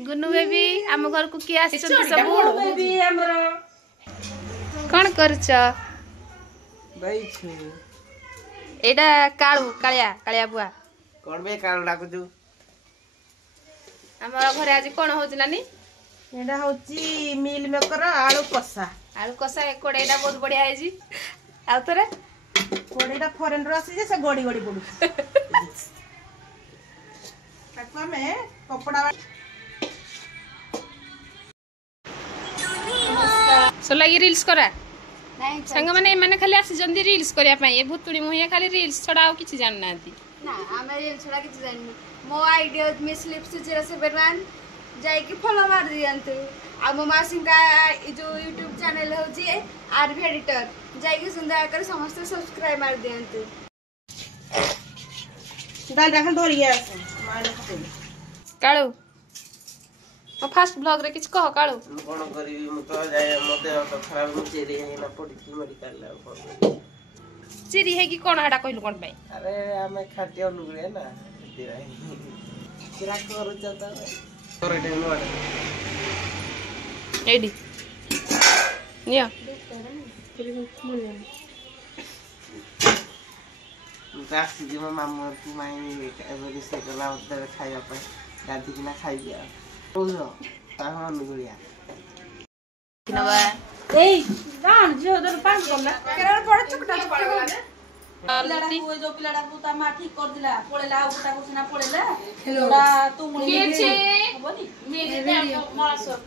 Gunnu baby आम घर को किए आस सब कौन करछ एटा काळू कालिया कालिया बुआ कौन बे काल डाकु छु हमर घरे आज कोन होछ नानी एटा होची मिल मेकर आलू कसा कोडेटा बहुत बढ़िया है जी आ तोरे कोडेटा फॉरेन रो आसी जे से गड़ी गड़ी पडु ताको में कपड़ा सो लगी रील्स करा संग माने खाली आसी जंदी रील्स करिया पई ए भुतुड़ी मुहिया खाली रील्स छडा आ किछि जान नाती ना आमे रील्स छडा किछि जानि मो आईडी मिस लिप्स 071 जाई कि फॉलो मार दियंतु आ मो मासिम का जो YouTube चैनल हो जी आरवी एडिटर जाई कि सुंदर कर समस्त सब्सक्राइब मार दियंतु दाल डाखन धरिया काळू ओ फास्ट ब्लॉग रे किछ कह काळू कोन करिवि मु तो जाय मते तो खराब मु चेरी है ना पड़ी मेडिकल ले चिरी है कि कोन हटा कहलु कोन भाई अरे हमें खाटियो लुगरे ना दिराई किरा करू चता करे टाइम वाला एडी निया राखी जे मामू तू माई एवरी से गला उधर खाइया पे गादी किना खाइ दिया ओहो ताहा लुगरिया किनबा ए दान जो दर पांच गला केरा बड़ चकटा पड़गला ने पिलाडा को जो पिलाडा को ता मा ठीक कर दिला पळेला उटा को सिना पळेला खेलोड़ा तू मुनी के छे हबनी मेरे मोला सब